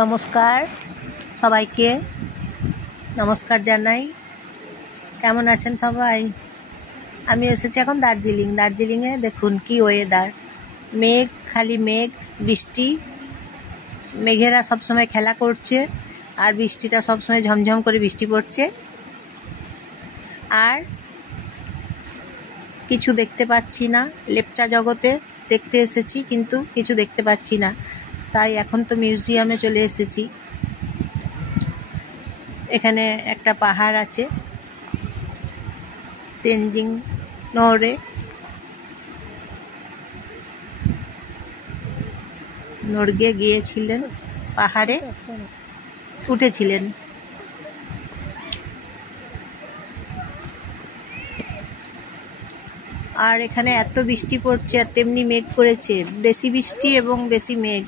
নমস্কার সবাইকে নমস্কার জানাই। কেমন আছেন সবাই? আমি এসেছি এখন দার্জিলিংয়ে। দেখুন কি ওয়েদার, মেঘ, খালি মেঘ, বৃষ্টি। মেঘেরা সবসময় খেলা করছে আর বৃষ্টিটা সবসময় ঝমঝম করে বৃষ্টি পড়ছে। আর কিছু দেখতে পাচ্ছি না। লেপচা জগতে দেখতে এসেছি কিন্তু কিছু দেখতে পাচ্ছি না, তাই এখন তো মিউজিয়ামে চলে এসেছি। এখানে একটা পাহাড় আছে তেনজিং নড়ে। নড়গে গিয়েছিলেন, পাহাড়ে উঠেছিলেন। আর এখানে এত বৃষ্টি পড়ছে আর তেমনি মেঘ করেছে, বেশি বৃষ্টি এবং বেশি মেঘ,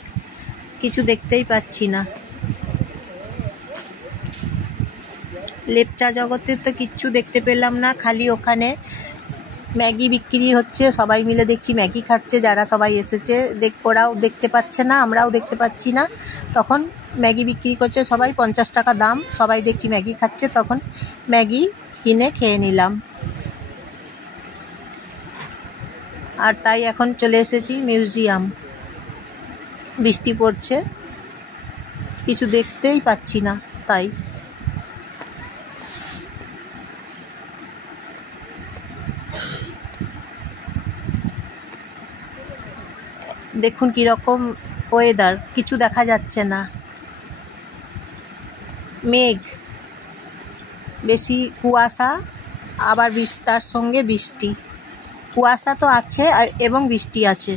কিছু দেখতেই পাচ্ছি না। লেপচা জগতে তো কিচ্ছু দেখতে পেলাম না, খালি ওখানে ম্যাগি বিক্রি হচ্ছে, সবাই মিলে দেখছি ম্যাগি খাচ্ছে। যারা সবাই এসেছে ওরাও দেখতে পাচ্ছে না, আমরাও দেখতে পাচ্ছি না। তখন ম্যাগি বিক্রি করছে সবাই, 50 টাকা দাম। সবাই দেখছি ম্যাগি খাচ্ছে, তখন ম্যাগি কিনে খেয়ে নিলাম। আর তাই এখন চলে এসেছি মিউজিয়াম। বৃষ্টি পড়ছে, কিছু দেখতেই পাচ্ছি না, তাই দেখুন কীরকম ওয়েদার, কিছু দেখা যাচ্ছে না। মেঘ, বেশি কুয়াশা, আবার তার সঙ্গে বৃষ্টি। কুয়াশা তো আছে এবং বৃষ্টি আছে।